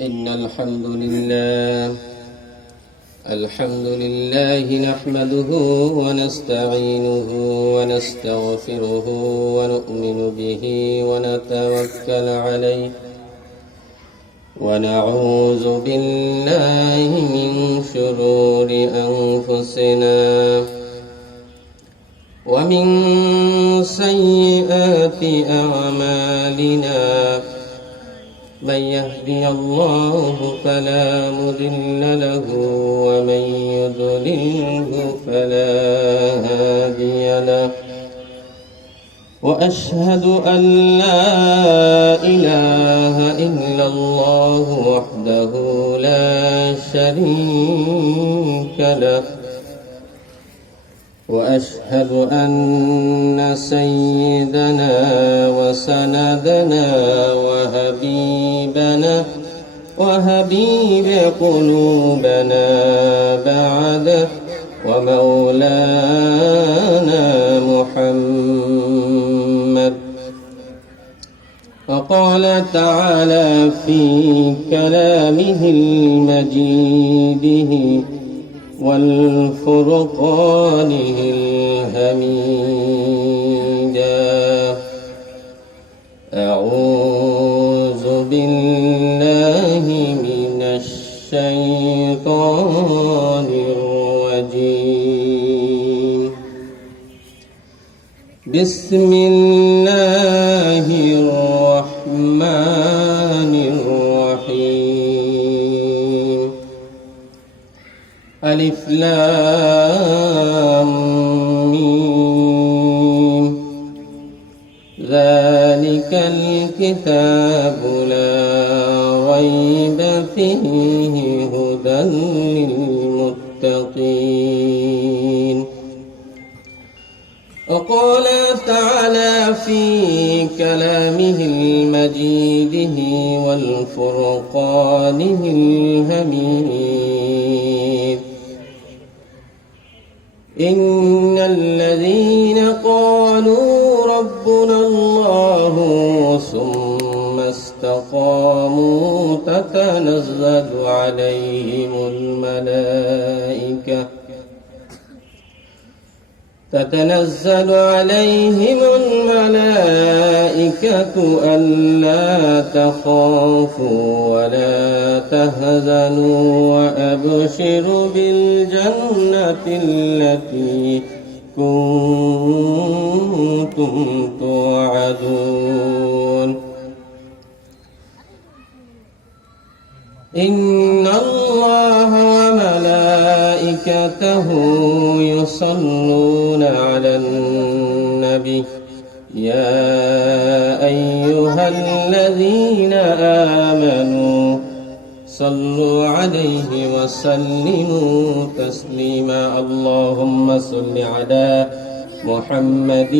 إن الحمد لله نحمده ونستعينه ونستغفره ونؤمن به ونتوكل عليه ونعوذ بالله من شرور أنفسنا ومن سيئات أعمالنا من يهدي الله فلا مضل له ومن يضلله فلا هادي له وأشهد أن لا إله إلا الله وحده لا شريك له وأشهد أن سيدنا وسندنا وحبيب قلوبنا بعده ومولانا محمد وقال تعالى في كلامه المجيد والفرقانه الحميد أعوذ بالله من الشيطان الرجيم بسم الله الرحمن الرحيم ألف لام ميم ذلك الكتاب لا ريب فيه هدى للمتقين وقال تعالى في كلامه المجيد والفرقانه الحميد إن الذين قالوا ربنا الله ثم استقاموا تتنزل عليهم الملائكة ألا تخافوا ولا تحزنوا وأبشروا بالجنة التي كنتم توعدون إن الله وملائكته يصلون على النبي يا أيها الذين آمنوا صلوا عليه وسلموا تسليما اللهم صل على محمد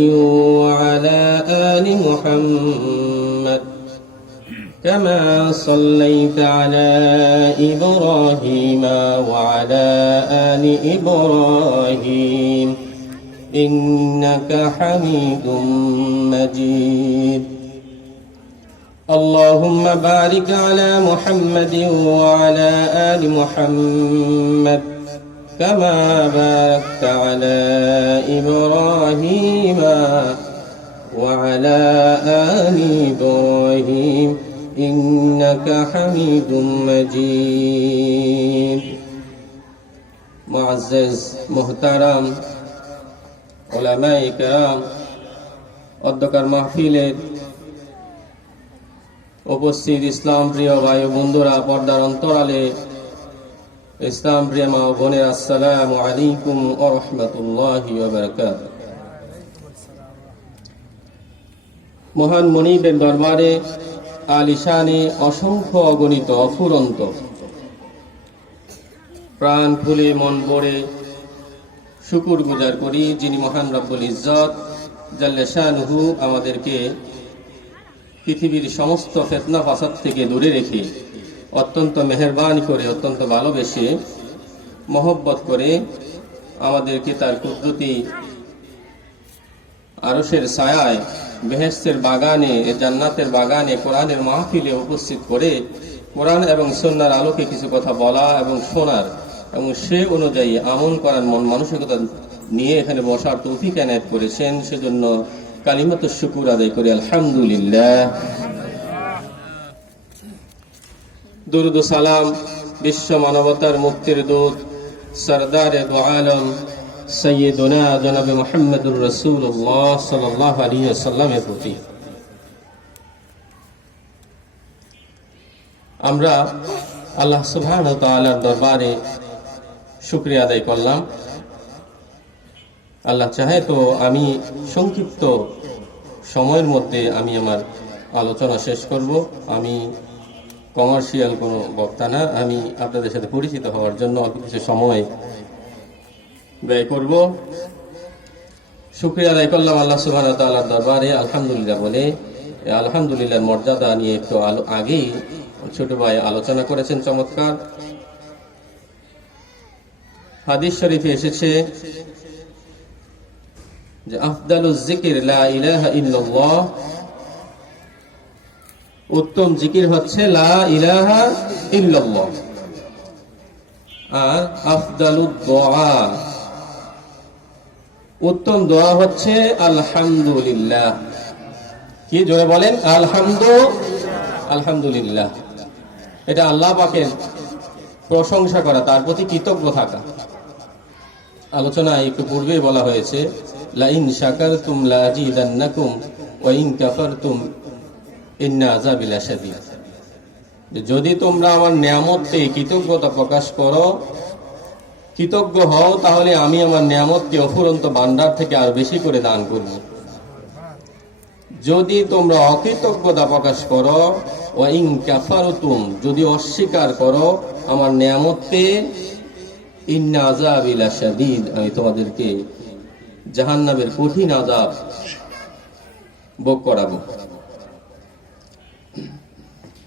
وعلى آل محمد كما صليت على إبراهيم وعلى آل إبراهيم إنك حميد مجيد اللهم بارك على محمد وعلى آل محمد كما باركت على إبراهيم وعلى آل إبراهيم إنك حميد مجيد معزز محترم উলামায়ে কেরাম অধ্যকার মাহফিলের উপস্থিত ইসলাম প্রিয় ভাই ও বন্ধুরা পর্দার অন্তরালে ইসলাম প্রিয় মা ও বোনের আসসালামু আলাইকুম ওয়া রাহমাতুল্লাহি ওয়া বারাকাতুহু মহান মনিবের দরবারে আলিশানে অসংখ্য অগণিত অফুরন্ত প্রাণ খুলে মন ভরে শুকর গুজার করি যিনি মহান রব্বুল ইজ্জত জাল্লে শানুহু আমাদেরকে পৃথিবীর সমস্ত ফিতনা ফাসাদ থেকে দূরে রেখে অত্যন্ত মেহেরবানি করে অত্যন্ত ভালোবেসে মহব্বত করে আমাদেরকে তার কুদরতি আরশের ছায়ায় বেহেশতের বাগানে, জান্নাতের বাগানে, কোরআনের মাহফিলে উপস্থিত করে কোরআন এবং সুন্নাহর আলোকে কিছু কথা বলা এবং শোনার এবং সে অনুযায়ী আমল করার মন মানসিকতা নিয়ে এখানে বসার তৌফিক এনায়েত করেছেন। সেজন্য কালিমাতুশ শুকুর আদায় করি, আলহামদুলিল্লাহ। দুরুদ ও সালাম বিশ্ব মানবতার মুক্তির দূত সরদারে দু আলম সৈয়দুনা জনাবে মুহাম্মদুর রাসূলুল্লাহ সাল্লাল্লাহু আলাইহি ওয়াসাল্লামের প্রতি। আমরা আল্লাহ সুবহানাহু ওয়া তাআলার দরবারে শুকরিয়া আদায় করলাম। আল্লাহ চাহে তো আমি সংক্ষিপ্ত সময়ের মধ্যে আমি আমার আলোচনা শেষ করব। আমি কমার্শিয়াল কোনো বক্তা না, আমি আপনাদের সাথে পরিচিত হওয়ার জন্য অল্প কিছু সময় ব্যয় করব। শুকরিয়া আদায় করলাম আল্লাহ সুবহানাহু ওয়া তাআলার দরবারে আলহামদুলিল্লাহ বলে। আলহামদুলিল্লাহর মর্যাদা নিয়ে একটু আগেই ছোট ভাই আলোচনা করেছেন চমৎকার। হাদিস শরীফে এসেছে যে আফদালুজ জিকির লা ইলাহা ইল্লাল্লাহ, উত্তম জিকির হচ্ছে লা ইলাহা ইল্লাল্লাহ। আর আফদালুদ দুআ, উত্তম দোয়া হচ্ছে আলহামদুলিল্লাহ। কি জোরে বলেন? আলহামদুলিল্লাহ। এটা আল্লাহ পাকের প্রশংসা করা, তার প্রতি কৃতজ্ঞ থাকা। আলোচনায় একটু পূর্বে বলা হয়েছে লা ইন শাকারতুম লা আযীদান্নাকুম ওয়া ইন কাফারতুম ইন্না আযাবি লাশাদীদ। যদি তোমরা আমার নিয়ামতে কৃতজ্ঞতা প্রকাশ করো, কৃতজ্ঞ হও, তাহলে আমি আমার নিয়ামতকে অফুরন্ত ভান্ডার থেকে আর বেশি করে দান করব। যদি তোমরা অকৃতজ্ঞতা প্রকাশ করো, ওয়া ইন কাফারতুম, যদি অস্বীকার করো আমার নিয়ামতকে, ইন্না আযাবি লাশাদীদ, আমি তোমাদেরকে জাহান্নামের কঠিন আযাব ভোগ করাবো।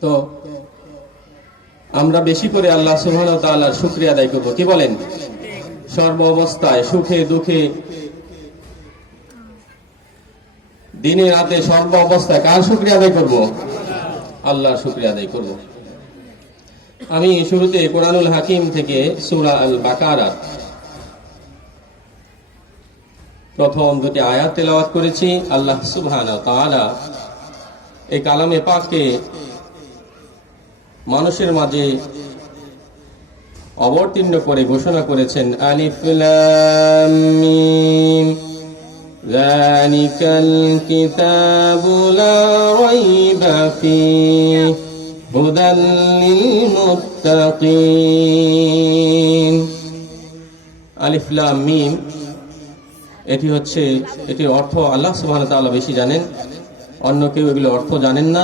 তো আমরা বেশি করে আল্লাহ সুবহানাহু ওয়া তাআলার শুকরিয়া আদায় করব। কি বলেন? সর্ব অবস্থায়, সুখে দুঃখে, দিনে রাতে, সর্ব অবস্থায় কার শুকরিয়া আদায় করব? আল্লাহর শুকরিয়া আদায় করব। আমি শুরুতে কোরআনুল হাকিম থেকে সূরা আল বাকারা প্রথম দুটি আয়াত তেলাওয়াত করেছি। আল্লাহ সুবহানাহু ওয়া তাআলা এই কালামে পাককে মানুষের মাঝে অবতীর্ণ করে ঘোষণা করেছেন আলিফ লাম মিম যালিকাল কিতাবু লা রাইবা ফীহি হুদাল লিল মুত্তাকিন। আলিফ লাম মিম, এটির অর্থ আল্লাহ সুবহানাহু ওয়া তাআলা বেশি জানেন, অন্য কেউ এগুলো অর্থ জানেন না।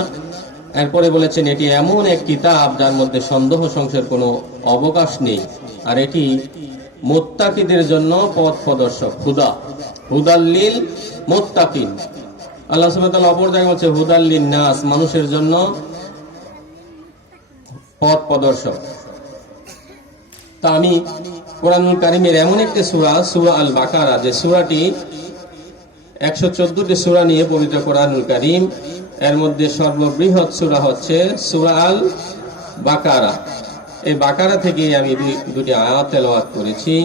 এরপরে বলেছেন এটি এমন এক কিতাব যার মধ্যে সন্দেহ সংশয়ের কোনো অবকাশ নেই, আর এটি মুত্তাকিদের জন্য পথ প্রদর্শক। হুদাল্লিল মুত্তাকিন। আল্লাহ সুবহানাহু ওয়া তাআলা অপর জায়গায় বলছে হুদাল্লিন নাস, মানুষের জন্য পথ প্রদর্শক। তা আমি কোরআনুল কারীমের এমন একটি সূরা আল বাকারা, যে সূরাটি 114টি সূরা নিয়ে পবিত্র কোরআনুল কারীম, এর মধ্যে সর্ববৃহৎ সূরা হচ্ছে সূরা আল বাকারা। এই বাকারা থেকে আমি দুটি আয়াত তেলাওয়াত করেছি।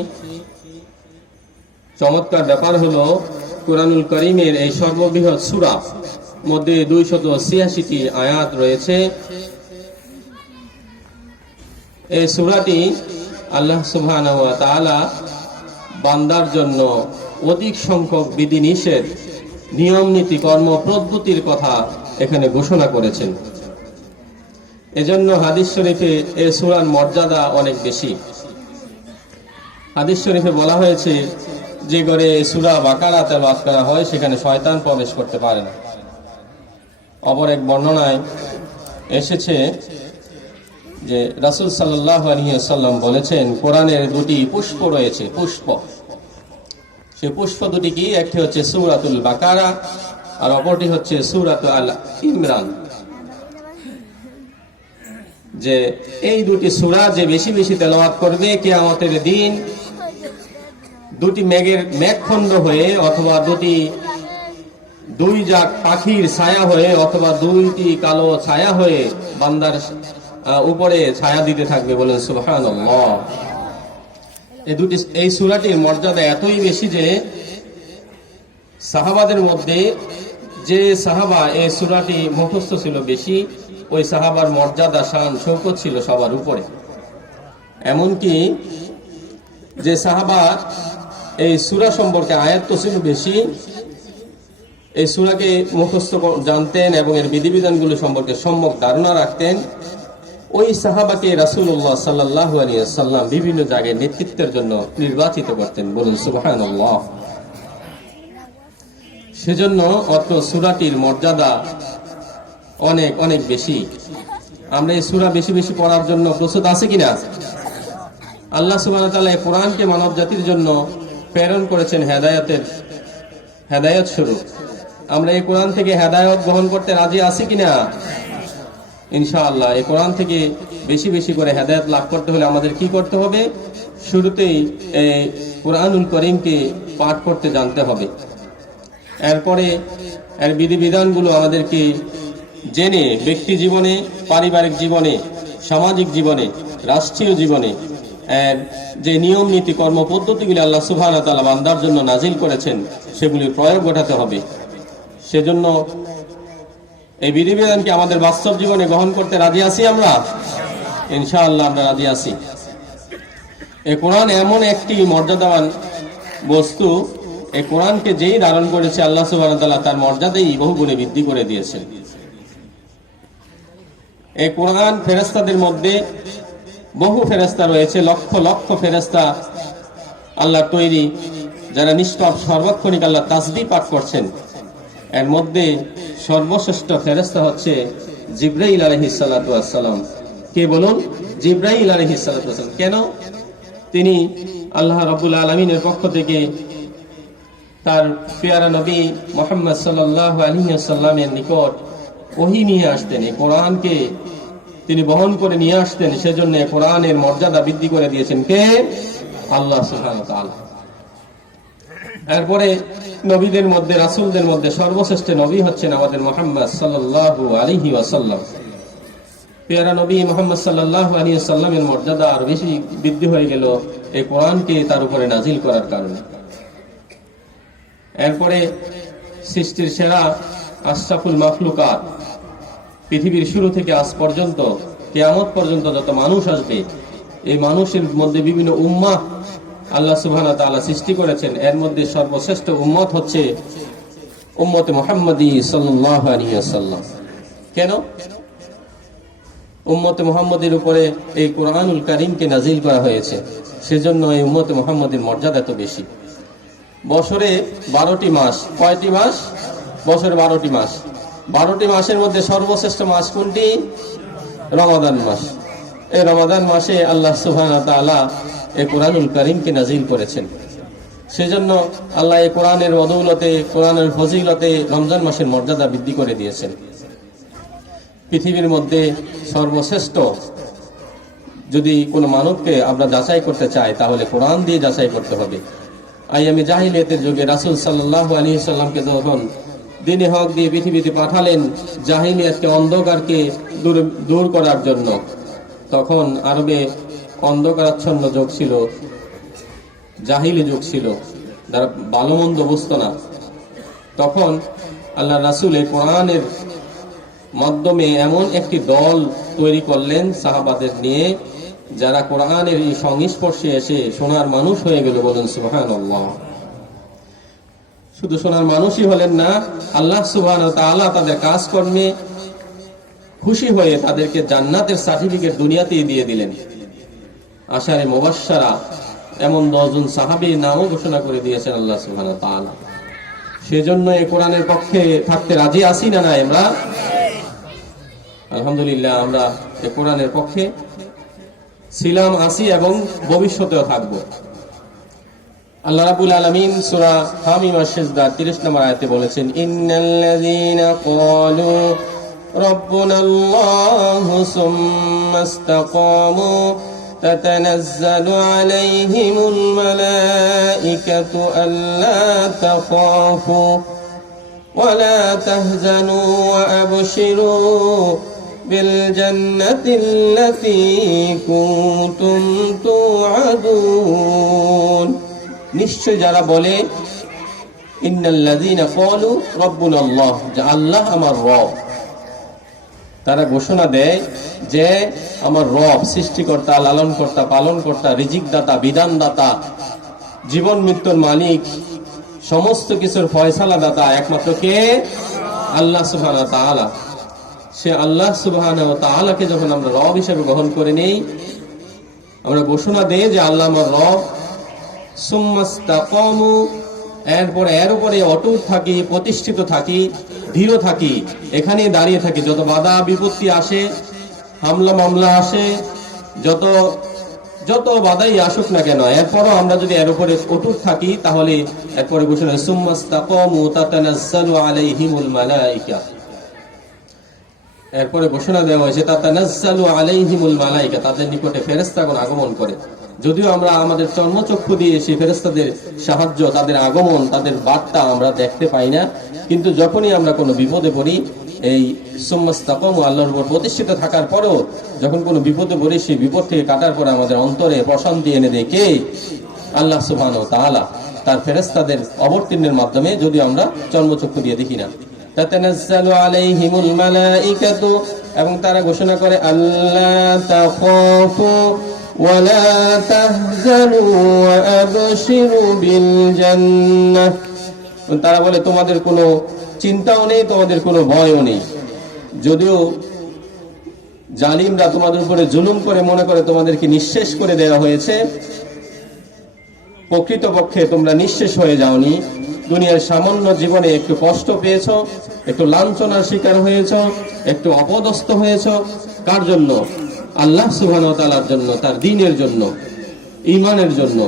চমৎকার ব্যাপার হলো কোরআনুল কারীমের এই সর্ববৃহৎ সূরা মধ্যে 286টি আয়াত রয়েছে। এই সূরাটি আল্লাহ সুবহানাহু ওয়া তাআলা বান্দার জন্য অধিক সংখ্যক বিধিনিষেধ, নিয়ম নীতি, কর্ম পদ্ধতির কথা এখানে ঘোষণা করেছেন। এজন্য হাদিস শরীফে এই সূরার মর্যাদা অনেক বেশি। হাদিস শরীফে বলা হয়েছে যে ঘরে সূরা বাকারা তেলাওয়াত করা হয় সেখানে শয়তান প্রবেশ করতে পারে না। অপর এক বর্ণনায় এসেছে যে রাসূল সাল্লাল্লাহু আলাইহি ওয়াসাল্লাম বলেছেন কোরআনের দুটি পুষ্প রয়েছে, সে পুষ্প দুটি কি? একটি হচ্ছে সূরাতুল বাকারা আর অপরটি হচ্ছে সূরাত আল ইমরান। যে এই দুটি সূরা যে বেশি বেশি তেলাওয়াত করবে, কিয়ামতের দিন দুটি মেঘখণ্ড হয়ে অথবা দুটি দুই জাক পাখির ছায়া হয়ে অথবা দুইটি কালো ছায়া হয়ে বান্দার উপরে ছায়া দিতে থাকবে, বলেন সুবহানাল্লাহ। এই সূরাটির মর্যাদা এতই বেশি যে সাহাবাদের মধ্যে যে সাহাবা এই সূরাটি মুখস্থ ছিল বেশি, ওই সাহাবার মর্যাদা শান শৌকত ছিল সবার উপরে। এমনকি যে সাহাবা এই সূরা সম্পর্কে আয়াত ছিল বেশি, এই সূরাকে মুখস্থ জানতেন এবং এর বিধিবিধানগুলো সম্পর্কে সম্যক ধারণা রাখতেন, ওই সাহাবাকে রাসূলুল্লাহ সাল্লাল্লাহু আলাইহি ওয়াসাল্লাম বিভিন্ন জায়গায় নেতৃত্বের জন্য নির্বাচিত করতেন, বলুন সুবহানাল্লাহ। সেজন্য অত সূরাটির মর্যাদা অনেক অনেক বেশি। আমরা এই সূরা বেশি বেশি পড়ার জন্য প্রস্তুত আছি কিনা? আল্লাহ সুবহানাহু ওয়া তাআলা এই কোরআনকে মানব জাতির জন্য প্রেরণ করেছেন হেদায়েত স্বরূপ। আমরা এই কোরআন থেকে হেদায়েত গ্রহণ করতে রাজি আছি কিনা? ইনশাআল্লাহ। এই কোরআন থেকে বেশি বেশি করে হেদায়েত লাভ করতে হলে আমাদের কি করতে হবে? শুরুতেই এই কুরআনুল কারীমকে পাঠ করতে জানতে হবে। এরপরে এর বিধিবিধানগুলো আমাদেরকে জেনে ব্যক্তি জীবনে, পারিবারিক জীবনে, সামাজিক জীবনে, রাষ্ট্রীয় জীবনে এর যে নিয়ম নীতি কর্মপদ্ধতিগুলি আল্লাহ সুবহানাহু ওয়া তাআলা বান্দার জন্য নাজিল করেছেন সেগুলির প্রয়োগ ঘটাতে হবে। সেজন্য এই বিধিবিধানকে আমাদের বাস্তব জীবনে গ্রহণ করতে রাজি আছি আমরা? ইনশাআল্লাহ আমরা রাজি আছি। এই কোরআন এমন একটি মর্যাদাবান বস্তু, এই কোরআনকে যেই ধারণ করেছে আল্লাহ সুবহানাহু ওয়া তাআলা তার মর্যাদাই বহুগুণে বৃদ্ধি করে দিয়েছেন। এই কোরআন ফেরেশতাদের মধ্যে বহু ফেরেশতা রয়েছে, লক্ষ লক্ষ ফেরেশতা আল্লাহর তৈরি, যারা নিষ্পাপ সর্বক্ষণিক আল্লাহ তাসবিহ পাঠ করছেন। এর মধ্যে সর্বশ্রেষ্ঠ ফেরেশতা হচ্ছে জিবরাইল আলাইহিস সালাতু ওয়াস সালাম। কে বলুন? জিবরাইল আলাইহিস সালাতু ওয়াস সালাম। কেন? তিনি আল্লাহ রাব্বুল আলামিনের পক্ষ থেকে তার প্রিয় নবী মুহাম্মদ সাল্লাল্লাহু আলাইহি ওয়াসাল্লামের নিকট ওহী নিয়ে আসতেন, এই কোরআনকে তিনি বহন করে নিয়ে আসতেন। সেজন্য কোরআনের মর্যাদা বৃদ্ধি করে দিয়েছেন কে? আল্লাহ সুবহানাহু ওয়া তাআলা। এরপরে নবীদের মধ্যে, রাসূলদের মধ্যে সর্বশ্রেষ্ঠ নবী হচ্ছেন আমাদের মুহাম্মদ সাল্লাল্লাহু আলাইহি ওয়াসাল্লাম। প্রিয় নবী মুহাম্মদ সাল্লাল্লাহু আলাইহি ওয়াসাল্লামের মর্যাদা আর বেশি বৃদ্ধি হয়ে গেল এই কোরআনকে তার উপরে নাজিল করার কারণে। এরপরে সৃষ্টির সেরা আশরাফুল মাখলুকাত, পৃথিবীর শুরু থেকে আজ পর্যন্ত কিয়ামত পর্যন্ত যত মানুষ আসবে, এই মানুষের মধ্যে বিভিন্ন উম্মাহ আল্লাহ সুবহানাহু ওয়া তাআলা সৃষ্টি করেছেন। এর মধ্যে সর্বশ্রেষ্ঠ উম্মত হচ্ছে উম্মতে মুহাম্মাদি সাল্লাল্লাহু আলাইহি ওয়াসাল্লাম। কেন? উম্মতে মুহাম্মাদের উপরে এই কুরআনুল কারীমকে নাজিল করা হয়েছে, সেজন্য এই উম্মতে মুহাম্মাদের মর্যাদা এত বেশি। বছরে 12টি মাস। কয়টি মাস? বছরে 12টি মাস। 12টি মাসের মধ্যে সর্বশ্রেষ্ঠ মাস কোনটি? রমাদান মাস। এই রমাদান মাসে আল্লাহ সুবহানাহু ওয়া তাআলা এই কুরআনুল কারীমকে নাজিল করেছেন। সেজন্য আল্লাহ এই কোরআনের বদৌলতে, কোরআনের ফজিলতে রমজান মাসের মর্যাদা বৃদ্ধি করে দিয়েছেন। পৃথিবীর মধ্যে সর্বশ্রেষ্ঠ যদি কোনো মানবকে আমরা যাচাই করতে চাই তাহলে কোরআন দিয়ে যাচাই করতে হবে। আইয়ামে জাহিলিয়াতের যুগে রাসূল সাল্লাল্লাহু আলাইহি ওয়াসাল্লামকে যখন দ্বীনে হক দিয়ে পৃথিবীতে পাঠালেন জাহিলিয়াতকে, অন্ধকারকে দূর করার জন্য, তখন আরবে অন্ধকারাচ্ছন্ন যুগ ছিল, জাহিলি যুগ ছিল, যারা ভালো মন্দ বুঝতো না। তখন আল্লাহ রাসূল এই কোরআনের মাধ্যমে এমন একটি দল তৈরি করলেন সাহাবাদের নিয়ে, যারা কোরআনের এই সংস্পর্শে এসে সোনার মানুষ হয়ে গেল, বলেন সুবহানাল্লাহ। শুধু সোনার মানুষই হলেন না, আল্লাহ সুবহানাহু ওয়া তাআলা তাদের কাজকর্মে খুশি হয়ে তাদেরকে জান্নাতের সার্টিফিকেট দুনিয়াতেই দিয়ে দিলেন। আশারে মুবাশশারা এমন 10 জন সাহাবীর নামও ঘোষণা করে দিয়েছেন আল্লাহ সুবহানাহু ওয়া তাআলা। সেজন্য এই কোরআনের পক্ষে থাকতে রাজি আছি না না আমরা? আলহামদুলিল্লাহ, আমরা এই কোরআনের পক্ষে ছিলাম, আছি এবং ভবিষ্যতেও থাকব। আল্লাহ রাব্বুল আলামিন সূরা হামিম আশ-সিজদা 30 নম্বর আয়াতে বলেছেন, ইন্নাল্লাযীনা ক্বালু রাব্বুনাল্লাহু সুম্মা ইসতাকামু তাতানাজ্জালু আলাইহিমুল মালাঈকাতু আল্লা তাখাফু ولا تهزنوا وأبشروا بالجنة التي كنتم توعدون নিশ্চয় যারা বলে ইন্নাল্লাযীনা ক্বালু রাব্বুনা আল্লাহ, যে আল্লাহ আমার রব, তারা ঘোষণা দেয় যে আমার রব সৃষ্টিকর্তা, লালনকর্তা, পালনকর্তা, রিজিক দাতা, বিধান দাতা, জীবন মৃত্যুর মালিক, সমস্ত কিছুর ফয়সালা দাতা একমাত্র কে? আল্লাহ সুবহানাহু ওয়া তাআলা। সে আল্লাহ সুবহানাহু ওয়া তাআলাকে যখন আমরা রব হিসেবে গ্রহণ করে নেই, আমরা ঘোষণা দেই যে আল্লাহ আমার রব, সুম্মাস্তাকামু, এরপরে এর উপরে অটুট থাকি, প্রতিষ্ঠিত থাকি, দৃঢ় থাকি, এখানেই দাঁড়িয়ে থাকি। যত বাধা বিপত্তি আসে, হামলা মামলা আসে, যত বাধাই আসুক না কেন, এরপরও আমরা যদি এর উপরে অটুট থাকি, তাহলে এরপরে ঘোষণা সুম্মাস্তাকামু তাতানাজ্জালু আলাইহিমুল মালাইকা, এরপরে ঘোষণা দেওয়া হয়েছে তাতানাজ্জালু আলাইহিমুল মালাইকা, তাদের নিকটে ফেরেশতাগণ আগমন করে। যদিও আমরা আমাদের চর্মচক্ষু দিয়ে সেই ফেরেশতাদের সাহায্য, তাদের আগমন, তাদের বার্তা আমরা দেখতে পাই না, কিন্তু যখনই আমরা কোনো বিপদে পড়ি, এই সুম্মাস্তাকামু আল্লাহর উপর প্রতিষ্ঠিত থাকার পরও যখন কোনো বিপদে পড়ি, সেই বিপদ থেকে কাটার পরে আমাদের অন্তরে প্রশান্তি এনে দেয় কে? আল্লাহ সুবহানাহু ওয়া তাআলা তার ফেরেশতাদের অবতীর্ণের মাধ্যমে, যদিও আমরা চর্মচক্ষু দিয়ে দেখি না। তাতানাজ্জালু আলাইহিমুল মালাইকাতু, এবং তারা ঘোষণা করে আল্লা তাখাফু ওয়ালা তাহজানু ওয়া আবশিরু বিল জান্নাহ, তারা বলে তোমাদের কোনো চিন্তাও নেই, তোমাদের কোনো ভয়ও নেই। যদিও জালিমরা তোমাদের উপরে জুলুম করে মনে করে তোমাদেরকে নিঃশেষ করে দেওয়া হয়েছে, প্রকৃতপক্ষে তোমরা নিঃশেষ হয়ে যাওনি। দুনিয়ার সামান্য জীবনে একটু কষ্ট পেয়েছো, একটু লাঞ্ছনার শিকার হয়েছো, একটু অপদস্থ হয়েছো, কার জন্য? আল্লাহ সুবহানাহু ওয়া তাআলার জন্য, তার দ্বীনের জন্য, ঈমানের জন্য।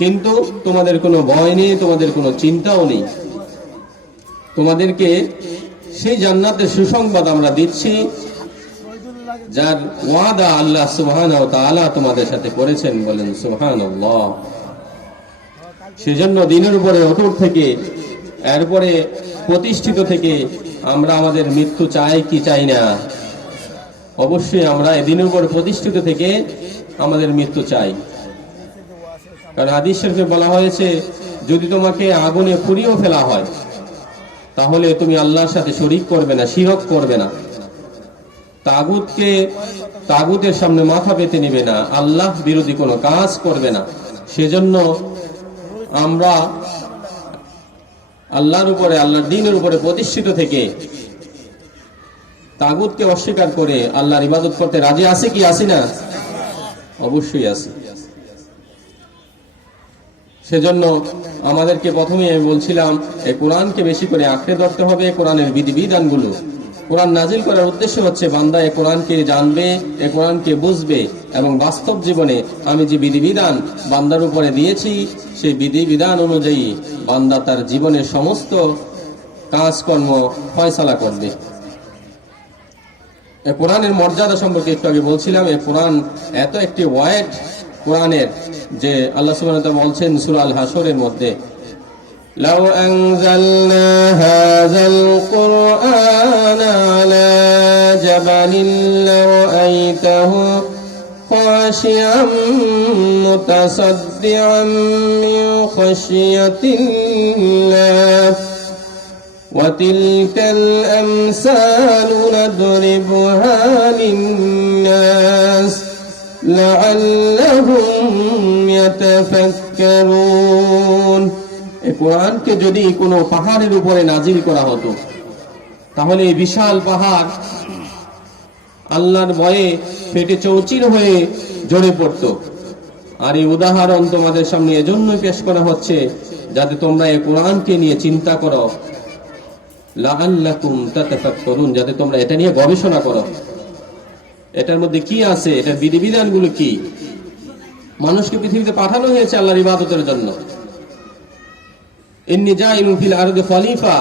কিন্তু তোমাদের কোনো ভয় নেই, তোমাদের কোনো চিন্তাও নেই। তোমাদেরকে সেই জান্নাতের সুসংবাদ আমরা দিচ্ছি, যার ওয়াদা আল্লাহ সুবহানাহু ওয়া তাআলা তোমাদের সাথে করেছেন। বলেন সুবহানাল্লাহ। সেজন্য দিনের উপরে অটুট থেকে, এরপরে প্রতিষ্ঠিত থেকে আমরা আমাদের মৃত্যু চাই কি চাই না? অবশ্যই আমরা দিনের উপরে প্রতিষ্ঠিত থেকে আমাদের মৃত্যু চাই। কারণ হাদিস শরীফে বলা হয়েছে, যদি তোমাকে আগুনে পুড়িয়েও ফেলা হয়, তাহলে তুমি আল্লাহর সাথে শরীক করবে না, শিরক করবে না, তাগুতের সামনে মাথা পেতে নিবে না, আল্লাহ বিরোধী কোনো কাজ করবে না। সেজন্য আমরা আল্লাহর উপরে, আল্লাহর দ্বীনের উপরে প্রতিষ্ঠিত থেকে তাগুতকে অস্বীকার করে আল্লাহর ইবাদত করতে রাজি আছে কি আছি না? অবশ্যই আছে। সেজন্য আমাদেরকে প্রথমেই আমি বলছিলাম, এই কোরআনকে বেশি করে আঁকড়ে ধরতে হবে, কোরআনের বিধিবিধানগুলো। কোরআন নাজিল করার উদ্দেশ্য হচ্ছে বান্দা এই কোরআনকে জানবে, এই কোরআনকে বুঝবে, এবং বাস্তব জীবনে আমি যে বিধিবিধান বান্দার উপরে দিয়েছি, সেই বিধিবিধান অনুযায়ী বান্দা তার জীবনের সমস্ত কাজকর্ম ফয়সালা করবে। এই কোরআনের মর্যাদা সম্পর্কে একটু আগে বলছিলাম। এই কোরআন এত একটি ওয়াইড কোরআনের, যে আল্লাহ সুবহানাহু ওয়া তাআলা বলছেন সূরা আল হাসরের মধ্যে, লাউ আনজালনা হাযাল কুরআনা আলা জাবালিন লারাআইতাহু খাশিআম মুতাসাদ্দিআম মিন খাশিয়াতিল্লাহ ওয়া তিলকাল আমসালু নাদরিবুহা লিন-নাস লাআল্লাহুম ইয়াতাফাক্কারুন। এই কোরআনকে যদি কোনো পাহাড়ের উপরে নাজিল করা হতো, তাহলে এই বিশাল পাহাড় আল্লাহর ভয়ে ফেটে চৌচির হয়ে ঝরে পড়ত। আর এই উদাহরণ তোমাদের সামনে এজন্যই পেশ করা হচ্ছে, যাতে তোমরা এই কোরআনকে নিয়ে চিন্তা করো, লাআল্লাকুম তাতাফাক্কারুন, যাতে তোমরা এটা নিয়ে গবেষণা করো, এটার মধ্যে কি আছে, এটার বিধিবিধানগুলো কি। মানুষকে পৃথিবীতে পাঠানো হয়েছে আল্লাহর ইবাদতের জন্য। ইন্নী জাইলুন ফিল আরদি খলিফা,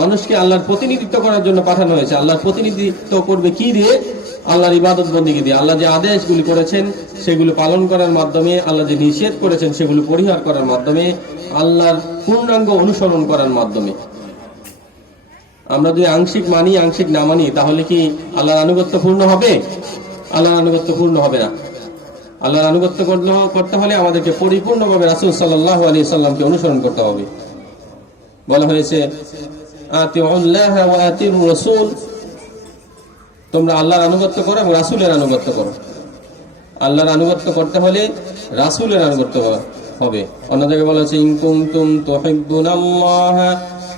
মানুষকে আল্লাহর প্রতিনিধিত্ব করার জন্য পাঠানো হয়েছে। আল্লাহর প্রতিনিধিত্ব করবে কি দিয়ে? আল্লাহর ইবাদত বন্দেগী দিয়ে। আল্লাহ যে আদেশগুলি করেছেন সেগুলো পালন করার মাধ্যমে, আল্লাহ যে নিষেধ করেছেন সেগুলো পরিহার করার মাধ্যমে, আল্লাহর পূর্ণাঙ্গ অনুসরণ করার মাধ্যমে। আমরা যদি আংশিক মানি আংশিক না মানি তাহলে কি আল্লাহর আনুগত্য পূর্ণ হবে? আল্লাহর আনুগত্য পূর্ণ হবে না। আল্লাহর আনুগত্য করতে হলে আমাদেরকে পরিপূর্ণভাবে রাসূল সাল্লাল্লাহু আলাইহি সাল্লামকে অনুসরণ করতে হবে। বলা হয়েছে আতিউল্লাহ ওয়া আতিউর রাসূল, তোমরা আল্লাহর আনুগত্য করো এবং রাসূলের আনুগত্য করো। আল্লাহর আনুগত্য করতে হলে রাসূলের আনুগত্য হবে। অন্য জায়গায় বলা হয়েছে ইন কুনতুম তুহিব্বুনাল্লাহ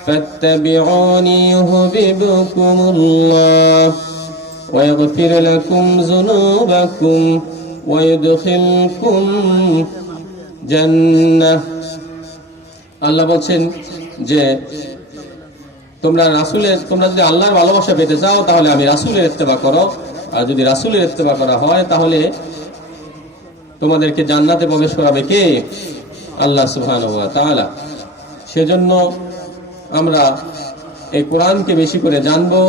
ফাত্তাবিউনি ইউহিব্বুকুমুল্লাহ ওয়া ইয়াগফির লাকুম যুনুবাকুম ওয়া ইউদখিলকুম জান্নাহ। আল্লাহ বলেন যে তোমরা যদি আল্লাহর ভালোবাসা পেতে চাও তাহলে আমি রাসূলের ইত্তেবা করো, আর যদি রাসূলের ইত্তেবা করা হয় তাহলে তোমাদেরকে জান্নাতে প্রবেশ করাবে কে? আল্লাহ সুবহানাহু ওয়া তাআলা। সেজন্য আমরা এই কোরআনকে বেশি করে জানবো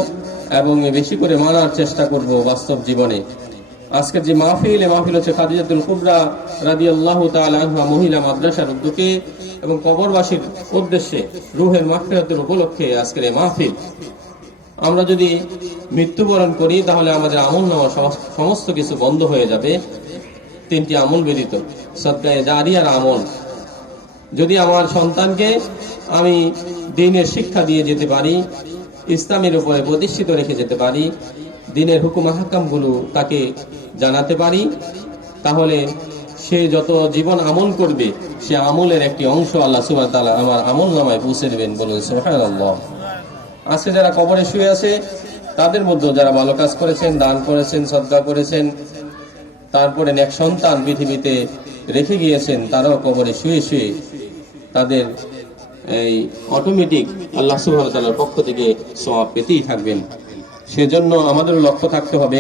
এবং বেশি করে মানার চেষ্টা করব বাস্তব জীবনে। আজকের যে মাহফিল, এই মাহফিল হচ্ছে খাদিজাতুল কুবরা রাদিয়াল্লাহু তাআলা আনহা মহিলা মাদ্রাসার উদ্যোগে এবং কবরবাসীর উদ্দেশ্যে রূহের মাগফিরাতের উপলক্ষে আজকের এই মাহফিল। আমরা যদি মৃত্যুবরণ করি তাহলে আমাদের আমলনামা সমস্ত কিছু বন্ধ হয়ে যাবে, তিনটি আমল ব্যতীত, সাদকায়ে জারিয়ার আমল। যদি আমার সন্তানকে আমি দ্বীনের শিক্ষা দিয়ে যেতে পারি, ইসলামের উপরে প্রতিষ্ঠিত রেখে যেতে পারি, দ্বীনের হুকুম আহকামগুলো তাকে জানাতে পারি, তাহলে সে যত জীবন আমল করবে সে আমলের একটি অংশ আল্লাহ সুবহানাহু ওয়া তাআলা আমার আমলনামায় পৌঁছে দেবেন। বলুন সুবহানাল্লাহ। আজকে যারা কবরে শুয়ে আছে তাদের মধ্যে যারা ভালো কাজ করেছেন, দান করেছেন, সাদকা করেছেন, তারপরে নেক সন্তান পৃথিবীতে রেখে গিয়েছেন, তারাও কবরে শুয়ে শুয়ে তাদের এই অটোমেটিক আল্লাহ সুবহানাহু ওয়া তাআলার পক্ষ থেকে সওয়াব পেতেই থাকবেন। সেজন্য আমাদের লক্ষ্য থাকতে হবে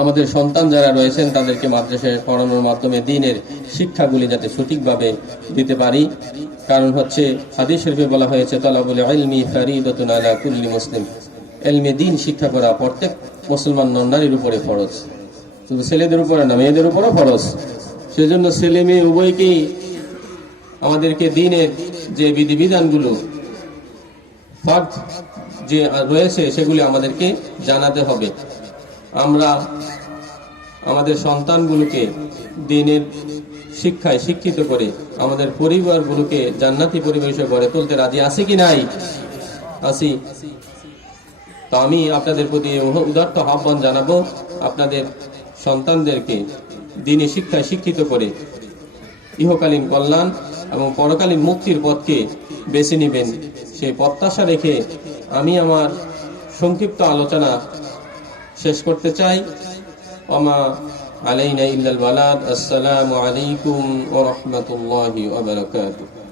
আমাদের সন্তান যারা রয়েছেন তাদেরকে মাদ্রাসায় পড়ানোর মাধ্যমে দ্বীনের শিক্ষাগুলি যাতে সঠিকভাবে দিতে পারি। কারণ হচ্ছে হাদিস শরীফে বলা হয়েছে তালাবুল ইলমি ফরিদাতুন আলা কুল্লি মুসলিম, ইলমে দ্বীন শিক্ষা করা প্রত্যেক মুসলমান নারীর উপরে ফরজ, শুধু ছেলেদের উপরে না, মেয়েদের উপরও ফরজ। সেজন্য ছেলে মেয়ে উভয়কেই আমাদেরকে দ্বীনের যে বিধিবিধানগুলো ফরজ যে রয়েছে সেগুলি আমাদেরকে জানাতে হবে। আমরা আমাদের সন্তানগুলোকে দ্বীনের শিক্ষায় শিক্ষিত করে আমাদের পরিবারগুলোকে জান্নাতি পরিবেশ গড়ে তুলতে রাজি আছি কি নাই? আছি। তো আমি আপনাদের প্রতি উদাত্ত আহ্বান জানাবো, আপনাদের সন্তানদেরকে দ্বীনি শিক্ষায় শিক্ষিত করে ইহকালীন কল্যাণ এবং পরকালীন মুক্তির পথকে বেছে নেবেন, সেই প্রত্যাশা রেখে আমি আমার সংক্ষিপ্ত আলোচনা শেষ করতে চাই। ওমা আলাইনা ইল্লাল বালাগ। আসসালামু আলাইকুম ওয়া রাহমাতুল্লাহি ওয়া বারাকাতুহু।